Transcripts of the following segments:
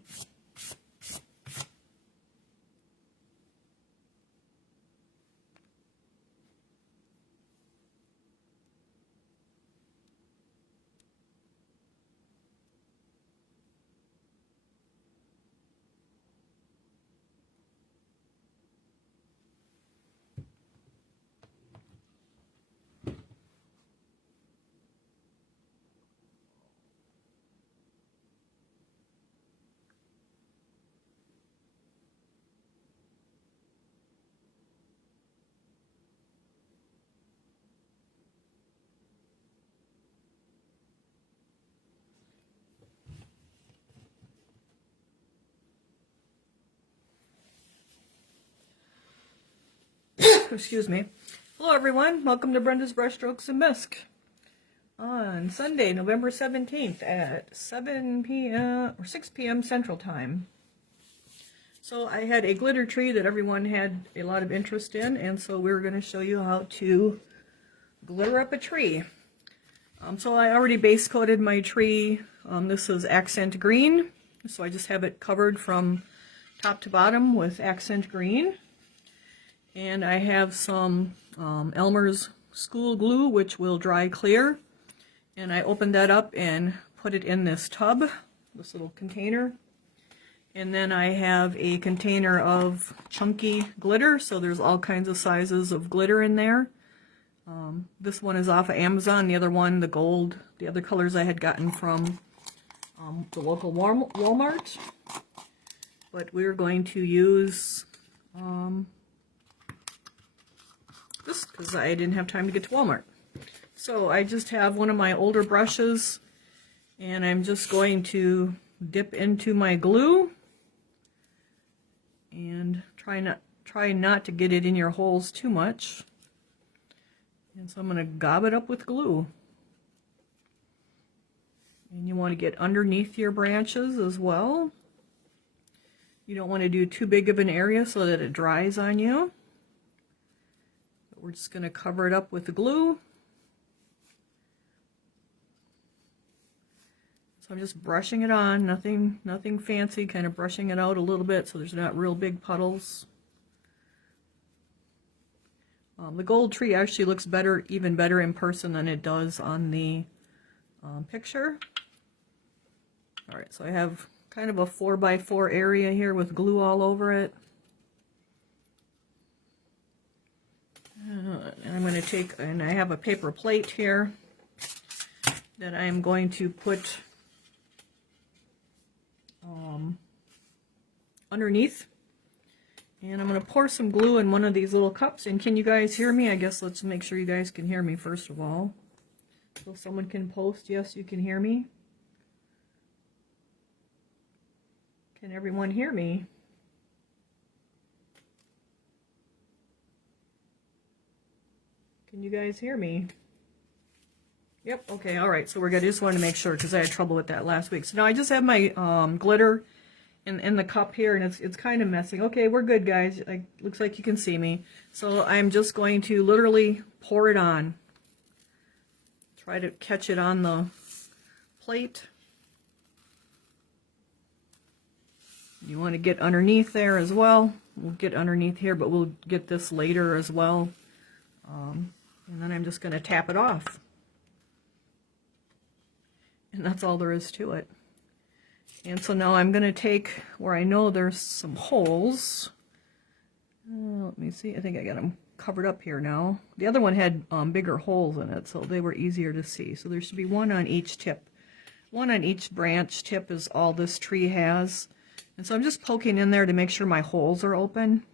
paint. Excuse me. Hello everyone, welcome to Brenda's Brushstrokes and Bisque. On Sunday, November 17th at 7 p.m. or 6 p.m. Central Time. So I had a glitter tree that everyone had a lot of interest in, and so we're going to show you how to glitter up a tree. So I already base coated my tree. This is accent green, so I just have it covered from top to bottom with accent green. And I have some Elmer's school glue, which will dry clear. And I opened that up and put it in this tub, this little container. And then I have a container of chunky glitter, so there's all kinds of sizes of glitter in there. This one is off of Amazon. The other one, the gold, the other colors I had gotten from the local Walmart. But we're going to use this because I didn't have time to get to Walmart. So I just have one of my older brushes, and I'm just going to dip into my glue and try not to get it in your holes too much. And so I'm going to gob it up with glue. And you want to get underneath your branches as well. You don't want to do too big of an area so that it dries on you. But we're just going to cover it up with the glue. So I'm just brushing it on, nothing fancy, kind of brushing it out a little bit so there's not real big puddles. The gold tree actually looks better, even better in person than it does on the picture. Alright, so I have kind of a 4x4 area here with glue all over it. And I'm going to take, and I have a paper plate here that I'm going to put underneath. And I'm going to pour some glue in one of these little cups. And can you guys hear me? I guess let's make sure you guys can hear me first of all. So someone can post, yes, you can hear me. Can everyone hear me? Can you guys hear me? Yep, okay, alright, so we're good. I just wanted to make sure because I had trouble with that last week. So now I just have my glitter in the cup here, and it's kind of messing. Okay, we're good, guys. Looks like you can see me. So I'm just going to literally pour it on. Try to catch it on the plate. You want to get underneath there as well. We'll get underneath here, but we'll get this later as well. And then I'm just going to tap it off. And that's all there is to it. And so now I'm going to take where I know there's some holes. Let me see. I think I got them covered up here now. The other one had bigger holes in it, so they were easier to see. So there should be one on each tip. One on each branch tip is all this tree has. And so I'm just poking in there to make sure my holes are open.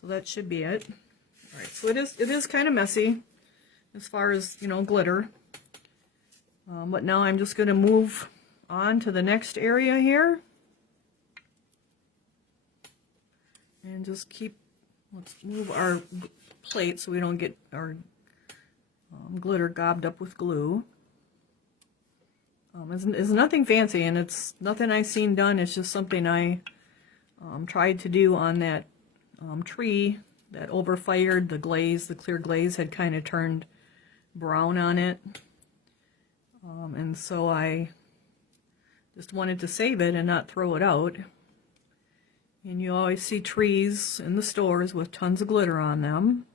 So that should be it. All right, so it is kind of messy as far as, you know, glitter. But now I'm just going to move on to the next area here. And just let's move our plate so we don't get our glitter gobbed up with glue. It's nothing fancy, and it's nothing I've seen done. It's just something I tried to do on that tree that overfired. The glaze, the clear glaze, had kind of turned brown on it. And so I Just wanted to save it and not throw it out. And you always see trees in the stores with tons of glitter on them.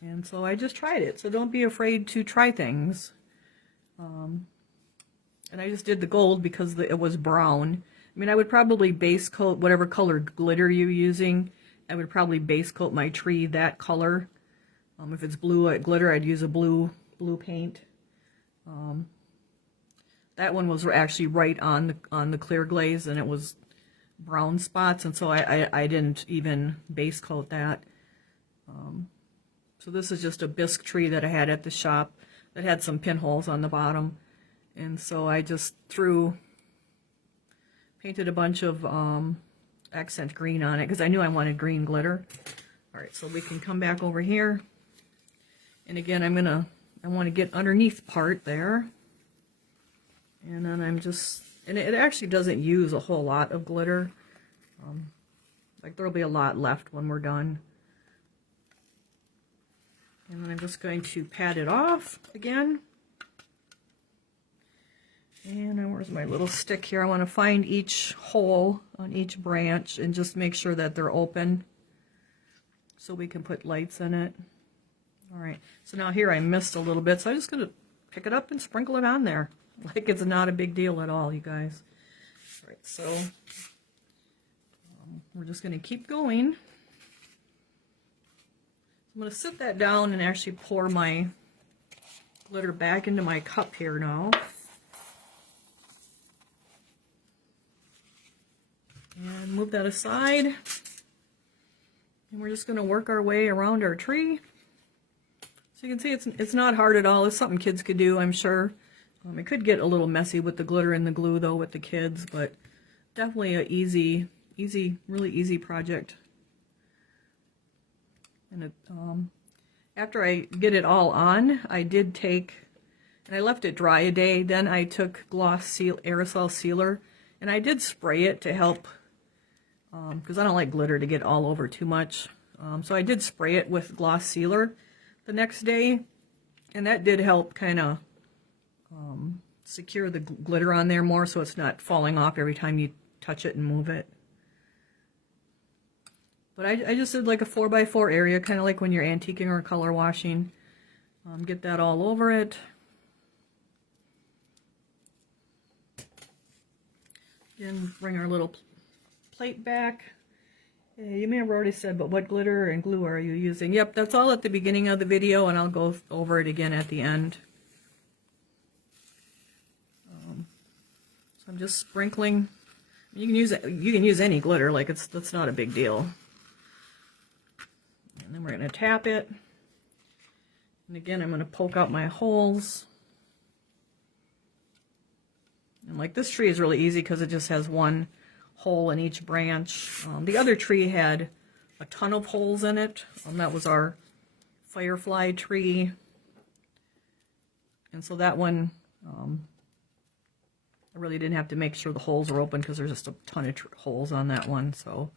And so I just tried it. So don't be afraid to try things. And I just did the gold because it was brown. I mean, I would probably base coat whatever colored glitter you're using. I would probably base coat my tree that color. If it's blue glitter, I'd use a blue paint. That one was actually right on the clear glaze, and it was brown spots, and so I didn't even base coat that. So this is just a bisque tree that I had at the shop that had some pinholes on the bottom, and so I just painted a bunch of accent green on it because I knew I wanted green glitter. All right, so we can come back over here, and again I want to get underneath part there, and then and it actually doesn't use a whole lot of glitter. Like there'll be a lot left when we're done. And then I'm just going to pat it off again. And now where's my little stick here? I want to find each hole on each branch and just make sure that they're open so we can put lights in it. All right, so now here I missed a little bit, so I'm just going to pick it up and sprinkle it on there. Like it's not a big deal at all, you guys. All right, so we're just going to keep going. I'm going to sit that down and actually pour my glitter back into my cup here now. And move that aside. And we're just going to work our way around our tree. So you can see it's not hard at all. It's something kids could do, I'm sure. It could get a little messy with the glitter and the glue though with the kids, but definitely a really easy project. And after I get it all on, I did take, and I left it dry a day, then I took aerosol sealer, and I did spray it to help, because I don't like glitter to get all over too much. So I did spray it with gloss sealer the next day, and that did help kind of secure the glitter on there more so it's not falling off every time you touch it and move it. But I just did like a 4x4 area, kind of like when you're antiquing or color washing. Get that all over it. Again, bring our little plate back. You may have already said, but what glitter and glue are you using? Yep, that's all at the beginning of the video, and I'll go over it again at the end. So I'm just sprinkling. You can use any glitter, like that's not a big deal. And then we're going to tap it. And again, I'm going to poke out my holes. And like this tree is really easy because it just has one hole in each branch. The other tree had a ton of holes in it. That was our firefly tree. And so that one, I really didn't have to make sure the holes were open because there's just a ton of holes on that one. So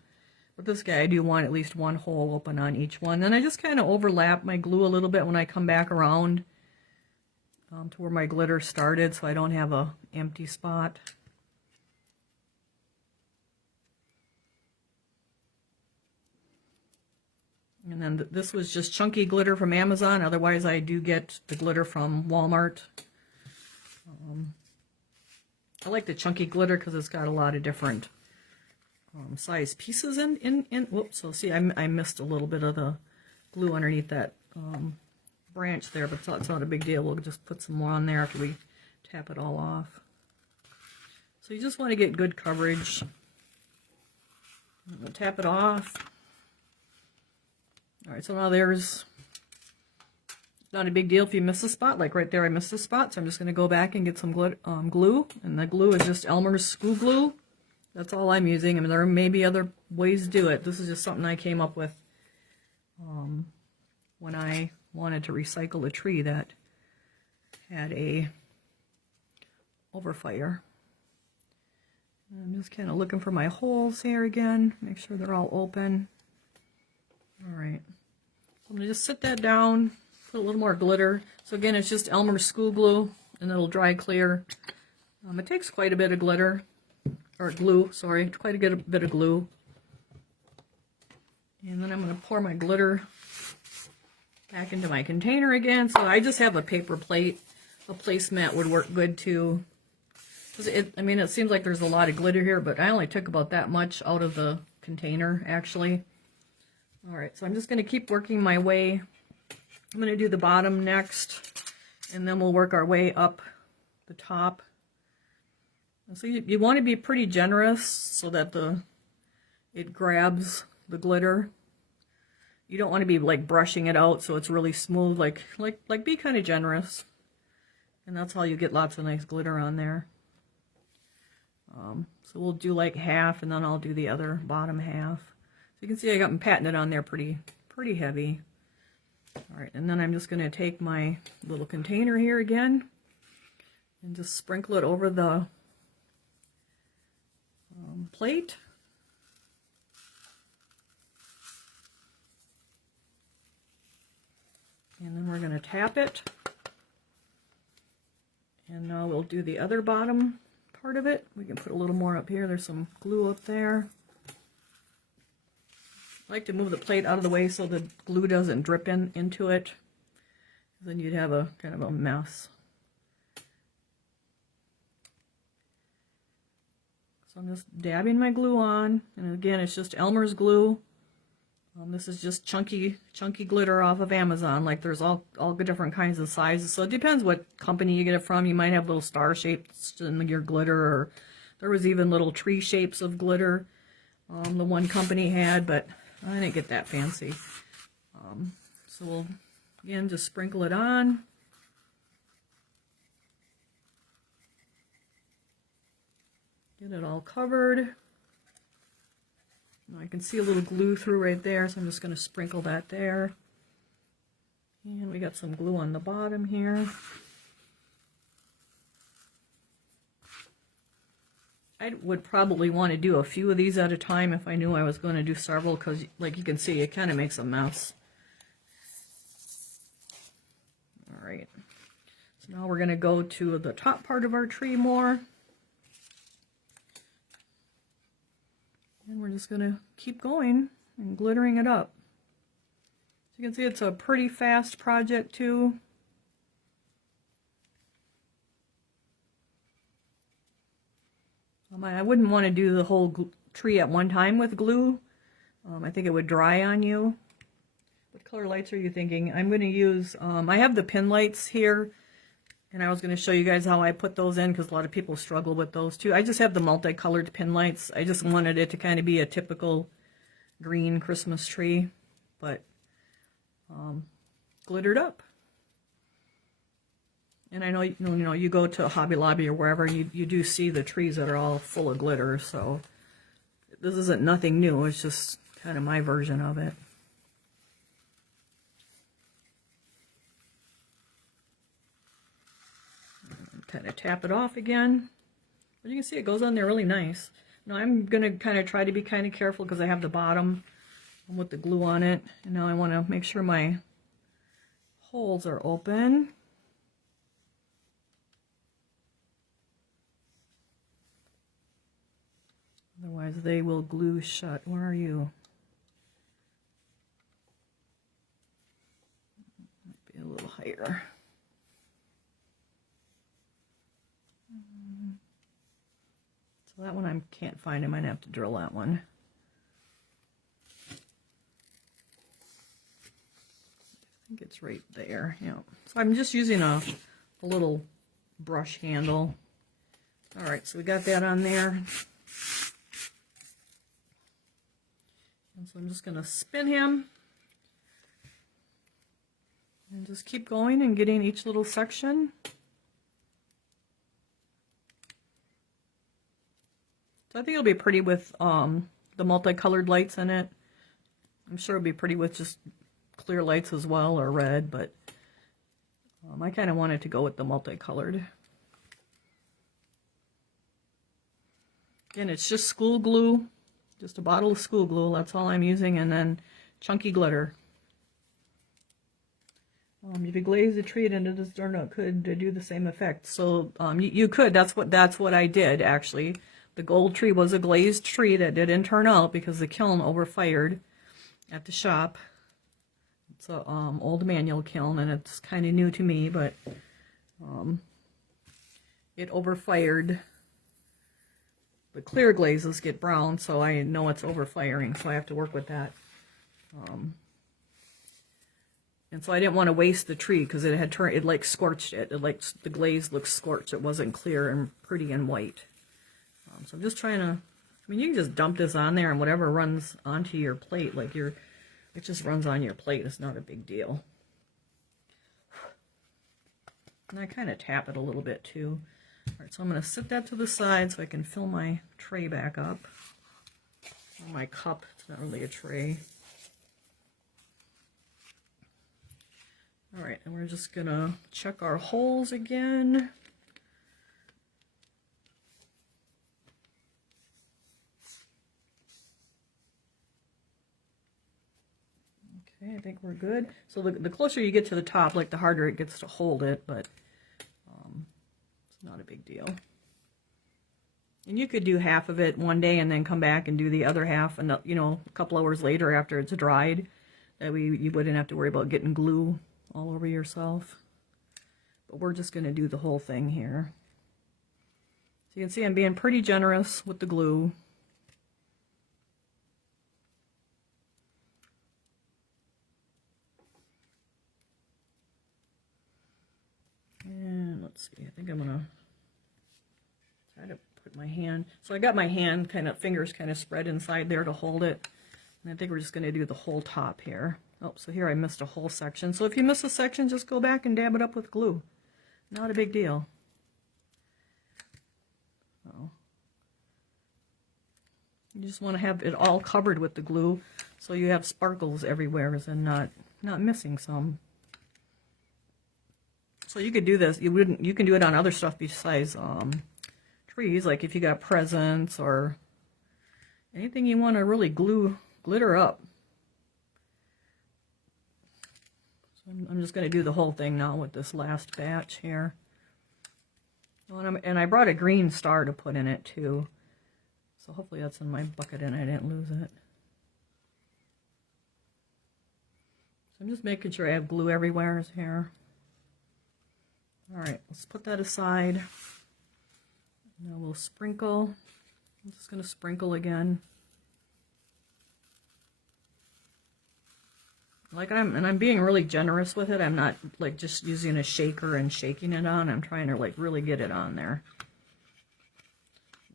with this guy, I do want at least one hole open on each one. Then I just kind of overlap my glue a little bit when I come back around to where my glitter started, so I don't have a empty spot. And then this was just chunky glitter from Amazon. Otherwise, I do get the glitter from Walmart. I like the chunky glitter because it's got a lot of different size pieces in. Whoops, so see, I missed a little bit of the glue underneath that branch there, but it's not a big deal. We'll just put some more on there after we tap it all off. So you just want to get good coverage. We'll tap it off. All right, so now there's not a big deal if you miss a spot. Like right there, I missed a spot, so I'm just going to go back and get some glue. And the glue is just Elmer's School Glue. That's all I'm using. I mean, there may be other ways to do it. This is just something I came up with when I wanted to recycle a tree that had a overfire. I'm just kind of looking for my holes here again. Make sure they're all open. All right. I'm going to just sit that down, put a little more glitter. So again, it's just Elmer's School Glue, and it'll dry clear. It takes quite a bit of glitter, or glue, sorry, quite a bit of glue. And then I'm going to pour my glitter back into my container again. So I just have a paper plate. A placemat would work good too. I mean, it seems like there's a lot of glitter here, but I only took about that much out of the container, actually. All right, so I'm just going to keep working my way. I'm going to do the bottom next, and then we'll work our way up the top. So you want to be pretty generous so that it grabs the glitter. You don't want to be like brushing it out so it's really smooth. Like be kind of generous, and that's how you get lots of nice glitter on there. So we'll do like half, and then I'll do the other bottom half. So you can see I got them patting it on there pretty heavy. All right, and then I'm just going to take my little container here again and just sprinkle it over the plate. And then we're going to tap it. And now we'll do the other bottom part of it. We can put a little more up here. There's some glue up there. I like to move the plate out of the way so the glue doesn't drip into it. Then you'd have a kind of a mess. So I'm just dabbing my glue on, and again, it's just Elmer's glue. This is just chunky glitter off of Amazon. Like there's all different kinds of sizes. So it depends what company you get it from. You might have little star shapes in your glitter, or there was even little tree shapes of glitter. The one company had, but I didn't get that fancy. So we'll again just sprinkle it on. Get it all covered. Now I can see a little glue through right there, so I'm just going to sprinkle that there. And we got some glue on the bottom here. I would probably want to do a few of these at a time if I knew I was going to do several, because like you can see, it kind of makes a mess. All right. So now we're going to go to the top part of our tree more. And we're just going to keep going and glittering it up. So you can see it's a pretty fast project too. I wouldn't want to do the whole tree at one time with glue. I think it would dry on you. What color lights are you thinking? I'm going to use, I have the pin lights here. And I was going to show you guys how I put those in, because a lot of people struggle with those too. I just have the multicolored pin lights. I just wanted it to kind of be a typical green Christmas tree, but glittered up. And I know you go to Hobby Lobby or wherever, you do see the trees that are all full of glitter. So this isn't nothing new. It's just kind of my version of it. Kind of tap it off again. But you can see it goes on there really nice. Now I'm going to kind of try to be kind of careful because I have the bottom with the glue on it. And now I want to make sure my holes are open. Otherwise they will glue shut. Where are you? Might be a little higher. So that one I can't find. I might have to drill that one. I think it's right there. Yeah. So I'm just using a little brush handle. All right, so we got that on there. And so I'm just going to spin him. And just keep going and getting each little section. So I think it'll be pretty with the multicolored lights in it. I'm sure it'll be pretty with just clear lights as well, or red, but I kind of wanted to go with the multicolored. Again, it's just school glue, just a bottle of school glue, that's all I'm using, and then chunky glitter. If you glaze the tree, then it just could do the same effect. So you could. That's what I did actually. The gold tree was a glazed tree that didn't turn out because the kiln overfired at the shop. It's a old manual kiln, and it's kind of new to me, but it overfired. The clear glazes get brown, so I know it's overfiring, so I have to work with that. And so I didn't want to waste the tree because it had turned, it like scorched it. It like the glaze looked scorched. It wasn't clear and pretty and white. So I'm just trying to, I mean, you can just dump this on there and whatever runs onto your plate, like it just runs on your plate. It's not a big deal. And I kind of tap it a little bit too. All right, so I'm going to set that to the side so I can fill my tray back up. Or my cup, it's not really a tray. All right, and we're just going to check our holes again. Okay, I think we're good. So the closer you get to the top, like the harder it gets to hold it, but it's not a big deal. And you could do half of it one day and then come back and do the other half, and you know, a couple hours later after it's dried. That way you wouldn't have to worry about getting glue all over yourself. But we're just going to do the whole thing here. So you can see I'm being pretty generous with the glue. And let's see, I think I'm gonna try to put my hand, so I got my hand fingers kind of spread inside there to hold it. And I think we're just gonna do the whole top here. Oh, so here I missed a whole section. So if you miss a section, just go back and dab it up with glue. Not a big deal. Oh. You just want to have it all covered with the glue so you have sparkles everywhere and not missing some. So you could do this. You can do it on other stuff besides trees, like if you got presents or anything you want to really glitter up. So I'm just going to do the whole thing now with this last batch here. Oh, and I brought a green star to put in it too. So hopefully that's in my bucket and I didn't lose it. So I'm just making sure I have glue everywhere here. All right, let's put that aside. Now we'll sprinkle. I'm just going to sprinkle again. I'm being really generous with it. I'm not like just using a shaker and shaking it on. I'm trying to like really get it on there.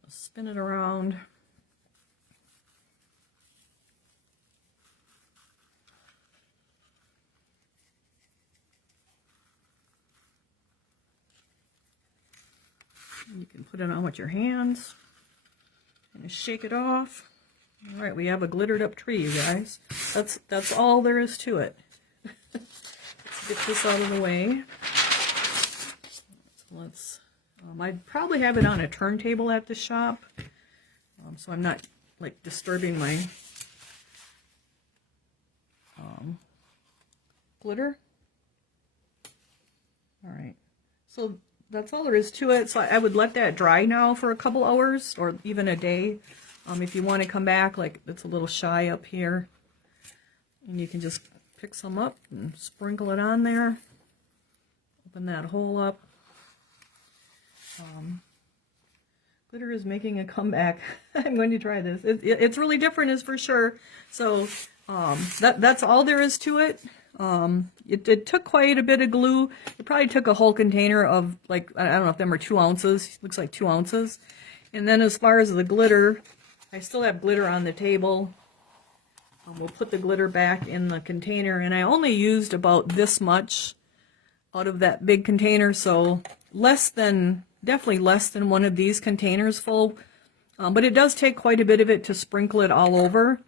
Spin it around. You can put it on with your hands and shake it off. All right, we have a glittered up tree, you guys. That's all there is to it. Let's get this out of the way. So I'd probably have it on a turntable at the shop, so I'm not like disturbing my glitter. All right, so that's all there is to it. So I would let that dry now for a couple hours or even a day. If you want to come back, like it's a little shy up here, and you can just pick some up and sprinkle it on there. Open that hole up. Glitter is making a comeback. I'm going to try this. It's really different, is for sure. So that's all there is to it. It took quite a bit of glue. It probably took a whole container of, like, I don't know if them are 2 ounces. Looks like 2 ounces. And then as far as the glitter, I still have glitter on the table. We'll put the glitter back in the container, and I only used about this much out of that big container, so definitely less than one of these containers full. But it does take quite a bit of it to sprinkle it all over.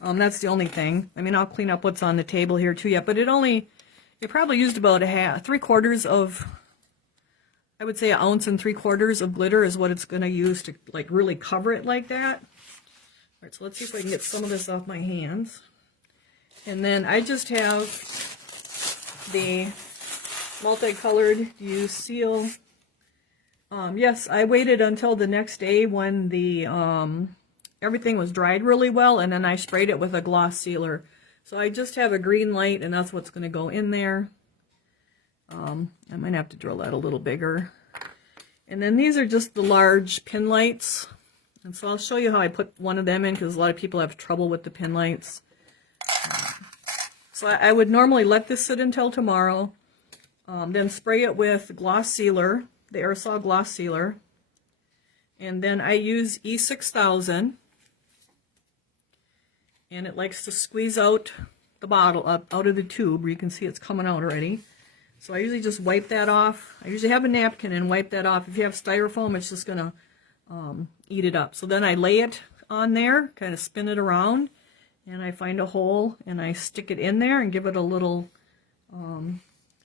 That's the only thing. I mean, I'll clean up what's on the table here too yet, but it probably used about 3/4 of, I would say 1 3/4 ounces of glitter is what it's going to use to like really cover it like that. All right, so let's see if I can get some of this off my hands. And then I just have the multicolored use seal. Yes, I waited until the next day when the everything was dried really well, and then I sprayed it with a gloss sealer. So I just have a green light, and that's what's going to go in there. I might have to drill that a little bigger. And then these are just the large pin lights. And so I'll show you how I put one of them in, because a lot of people have trouble with the pin lights. So I would normally let this sit until tomorrow, then spray it with gloss sealer, the aerosol gloss sealer. And then I use E6000, and it likes to squeeze out the bottle out of the tube, where you can see it's coming out already. So I usually just wipe that off. I usually have a napkin and wipe that off. If you have styrofoam, it's just going to eat it up. So then I lay it on there, kind of spin it around, and I find a hole and I stick it in there and give it a little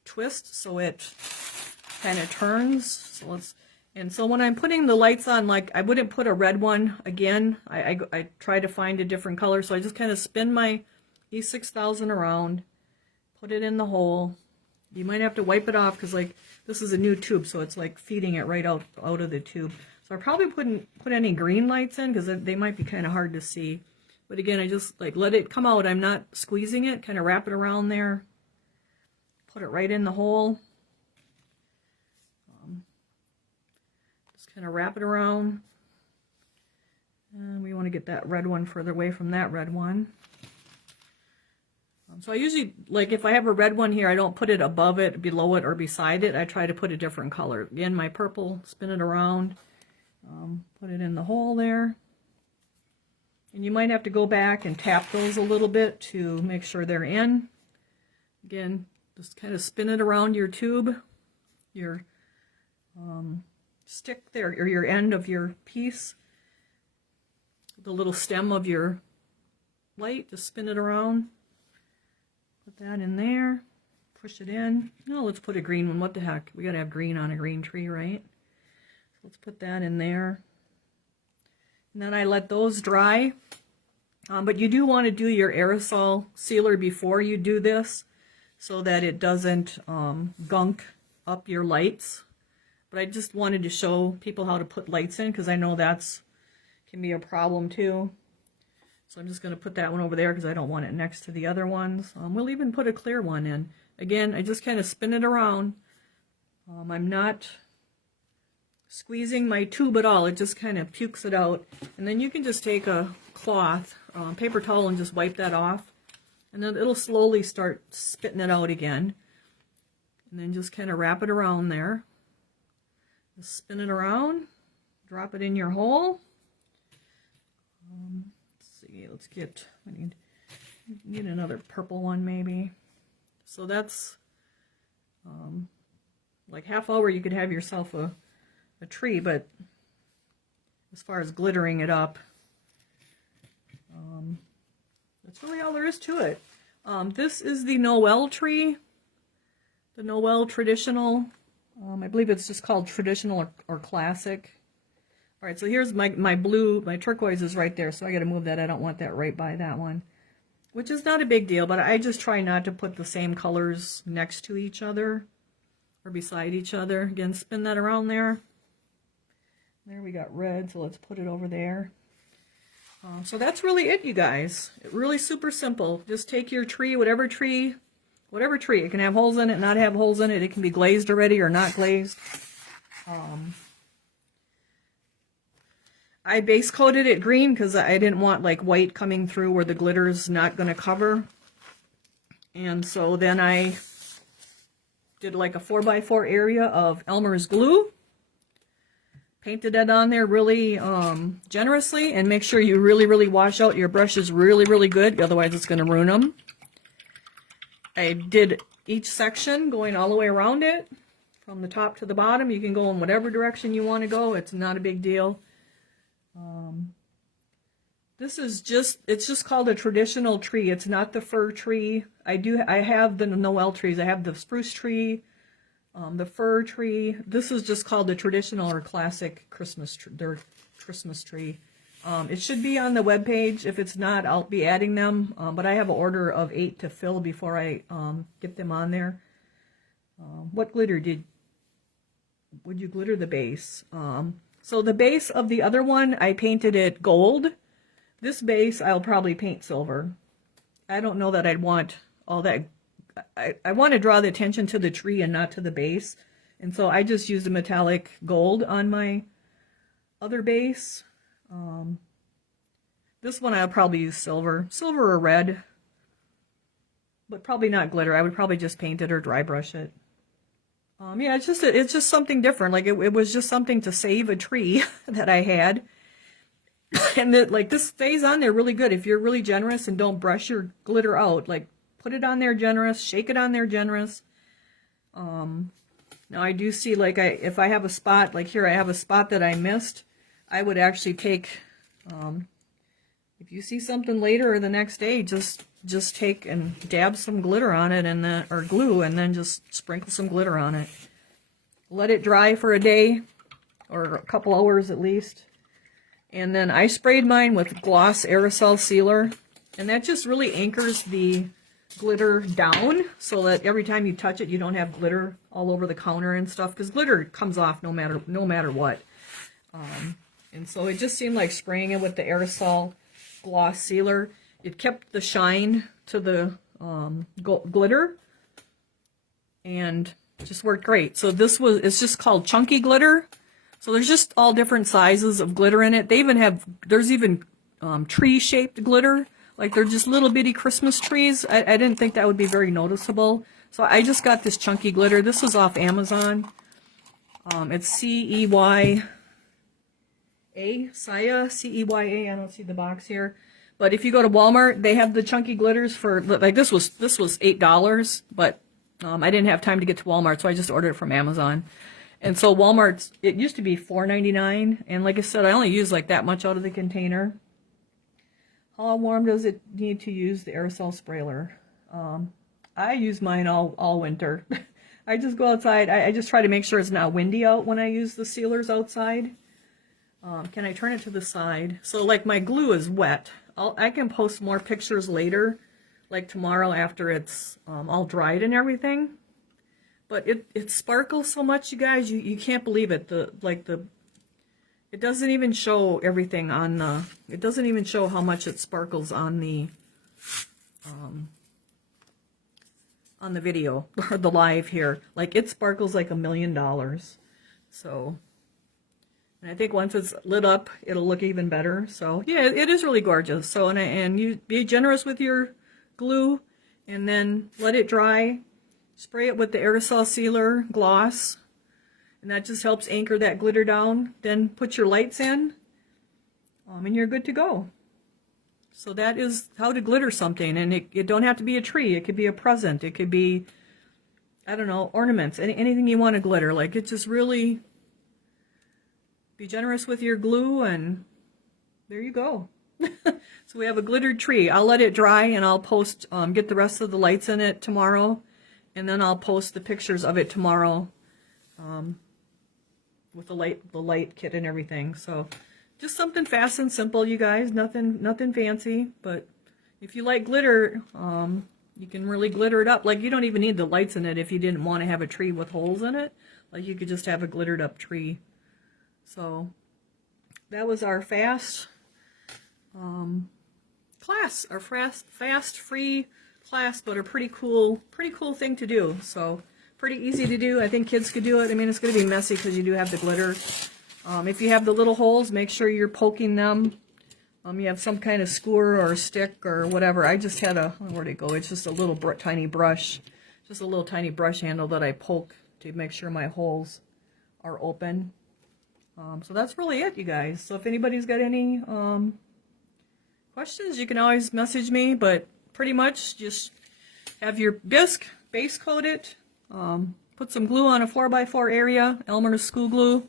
twist so it kind of turns. So when I'm putting the lights on, like, I wouldn't put a red one again. I try to find a different color, so I just kind of spin my E6000 around, put it in the hole. You might have to wipe it off, because like this is a new tube, so it's like feeding it right out of the tube. So I probably wouldn't put any green lights in, because they might be kind of hard to see. But again, I just like let it come out. I'm not squeezing it, kind of wrap it around there, put it right in the hole. Just kind of wrap it around. And we want to get that red one further away from that red one. So I usually, like, if I have a red one here, I don't put it above it, below it, or beside it. I try to put a different color. Again, my purple, spin it around, put it in the hole there. And you might have to go back and tap those a little bit to make sure they're in. Again, just kind of spin it around your tube, your stick there, or your end of your piece. The little stem of your light, just spin it around. Put that in there, push it in. No, let's put a green one. What the heck? We gotta have green on a green tree, right? So let's put that in there. And then I let those dry. But you do want to do your aerosol sealer before you do this, so that it doesn't gunk up your lights. But I just wanted to show people how to put lights in, because I know that's can be a problem too. So I'm just going to put that one over there, because I don't want it next to the other ones. We'll even put a clear one in. Again, I just kind of spin it around. I'm not squeezing my tube at all. It just kind of pukes it out. And then you can just take a cloth, paper towel, and just wipe that off. And then it'll slowly start spitting it out again. And then just kind of wrap it around there. Just spin it around. Drop it in your hole. Let's get, I need another purple one maybe. So that's like half hour you could have yourself a tree, but as far as glittering it up, that's really all there is to it. This is the Noel tree, the Noel traditional. I believe it's just called traditional or classic. All right, so here's my blue, my turquoise is right there, so I got to move that. I don't want that right by that one, which is not a big deal, but I just try not to put the same colors next to each other or beside each other. Again, spin that around there. There we got red, so let's put it over there. So that's really it, you guys. Really super simple. Just take your tree, whatever tree. It can have holes in it, not have holes in it. It can be glazed already or not glazed. I base coated it green because I didn't want like white coming through where the glitter's not going to cover. And so then I did like a 4x4 area of Elmer's glue. Painted that on there really generously, and make sure you really wash out your brushes really good, otherwise it's going to ruin them. I did each section going all the way around it from the top to the bottom. You can go in whatever direction you want to go. It's not a big deal. This is it's just called a traditional tree. It's not the fir tree. I have the Noel trees. I have the spruce tree, the fir tree. This is just called the traditional or classic Christmas tree. It should be on the webpage. If it's not, I'll be adding them. But I have an order of 8 to fill before I get them on there. What glitter would you glitter the base? So the base of the other one, I painted it gold. This base, I'll probably paint silver. I don't know that I'd want all that. I want to draw the attention to the tree and not to the base. And so I just used a metallic gold on my other base. This one I'll probably use silver. Silver or red. But probably not glitter. I would probably just paint it or dry brush it. Yeah, it's just something different. Like it was just something to save a tree that I had. And that, like, this stays on there really good if you're really generous and don't brush your glitter out. Like, put it on there generous, shake it on there generous. Now I do see, like, if I have a spot, like here I have a spot that I missed, I would actually take, if you see something later or the next day, just take and dab some glitter on it, and then, or glue, and then just sprinkle some glitter on it. Let it dry for a day or a couple hours at least. And then I sprayed mine with gloss aerosol sealer, and that just really anchors the glitter down so that every time you touch it, you don't have glitter all over the counter and stuff, because glitter comes off no matter what. And so it just seemed like spraying it with the aerosol gloss sealer. It kept the shine to the glitter, and just worked great. So it's just called chunky glitter. So there's just all different sizes of glitter in it. There's even tree-shaped glitter. Like they're just little bitty Christmas trees. I didn't think that would be very noticeable. So I just got this chunky glitter. This was off Amazon. It's C-E-Y-A, Saya, C-E-Y-A. I don't see the box here. But if you go to Walmart, they have the chunky glitters for, like this was $8, but I didn't have time to get to Walmart, so I just ordered it from Amazon. And so Walmart's, it used to be $4.99, and like I said, I only use like that much out of the container. How warm does it need to use the aerosol sprayer? I use mine all winter. I just go outside. I just try to make sure it's not windy out when I use the sealers outside. Can I turn it to the side? So like my glue is wet. I can post more pictures later, like tomorrow after it's all dried and everything. But it sparkles so much, you guys, you can't believe it. It doesn't even show everything on it doesn't even show how much it sparkles on the video, or the live here. Like, it sparkles like $1 million. So, and I think once it's lit up, it'll look even better. So, yeah, it is really gorgeous. So, and you be generous with your glue, and then let it dry. Spray it with the aerosol sealer gloss, and that just helps anchor that glitter down. Then put your lights in, and you're good to go. So that is how to glitter something, and it don't have to be a tree. It could be a present. It could be, I don't know, ornaments, anything you want to glitter. Like, it just really, be generous with your glue, and there you go. So we have a glittered tree. I'll let it dry, and I'll post, get the rest of the lights in it tomorrow. And then I'll post the pictures of it tomorrow with the light kit and everything. So just something fast and simple, you guys. Nothing fancy. But if you like glitter, you can really glitter it up. Like, you don't even need the lights in it if you didn't want to have a tree with holes in it. Like, you could just have a glittered up tree. So that was our fast class, our fast free class, but a pretty cool thing to do. So pretty easy to do. I think kids could do it. I mean, it's going to be messy because you do have the glitter. If you have the little holes, make sure you're poking them. You have some kind of skewer or stick or whatever. I just had where'd it go? It's just a little tiny brush, just a little tiny brush handle that I poke to make sure my holes are open. So that's really it, you guys. So if anybody's got any questions, you can always message me, but pretty much just have your bisque, base coat it, put some glue on a 4x4 area, Elmer's school glue,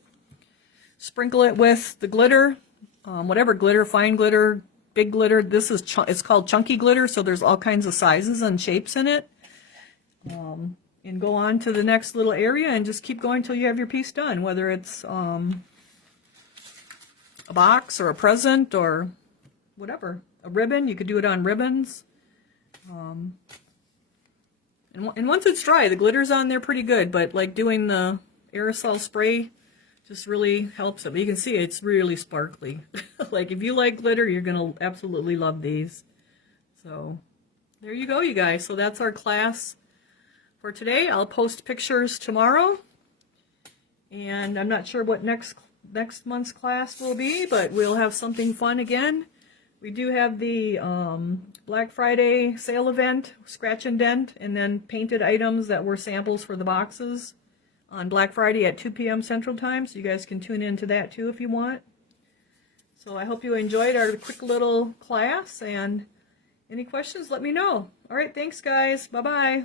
sprinkle it with the glitter, whatever glitter, fine glitter, big glitter. This is it's called chunky glitter, so there's all kinds of sizes and shapes in it. And go on to the next little area and just keep going till you have your piece done, whether it's a box or a present or whatever. A ribbon, you could do it on ribbons. And And once it's dry, the glitter's on there pretty good, but like doing the aerosol spray just really helps it. But you can see it's really sparkly. Like if you like glitter, you're going to absolutely love these. So there you go, you guys. So that's our class for today. I'll post pictures tomorrow. And I'm not sure what next month's class will be, but we'll have something fun again. We do have the Black Friday sale event, Scratch and Dent, and then painted items that were samples for the boxes on Black Friday at 2 p.m. Central Time, so you guys can tune into that too if you want. So I hope you enjoyed our quick little class, and any questions, let me know. All right, thanks guys. Bye-bye.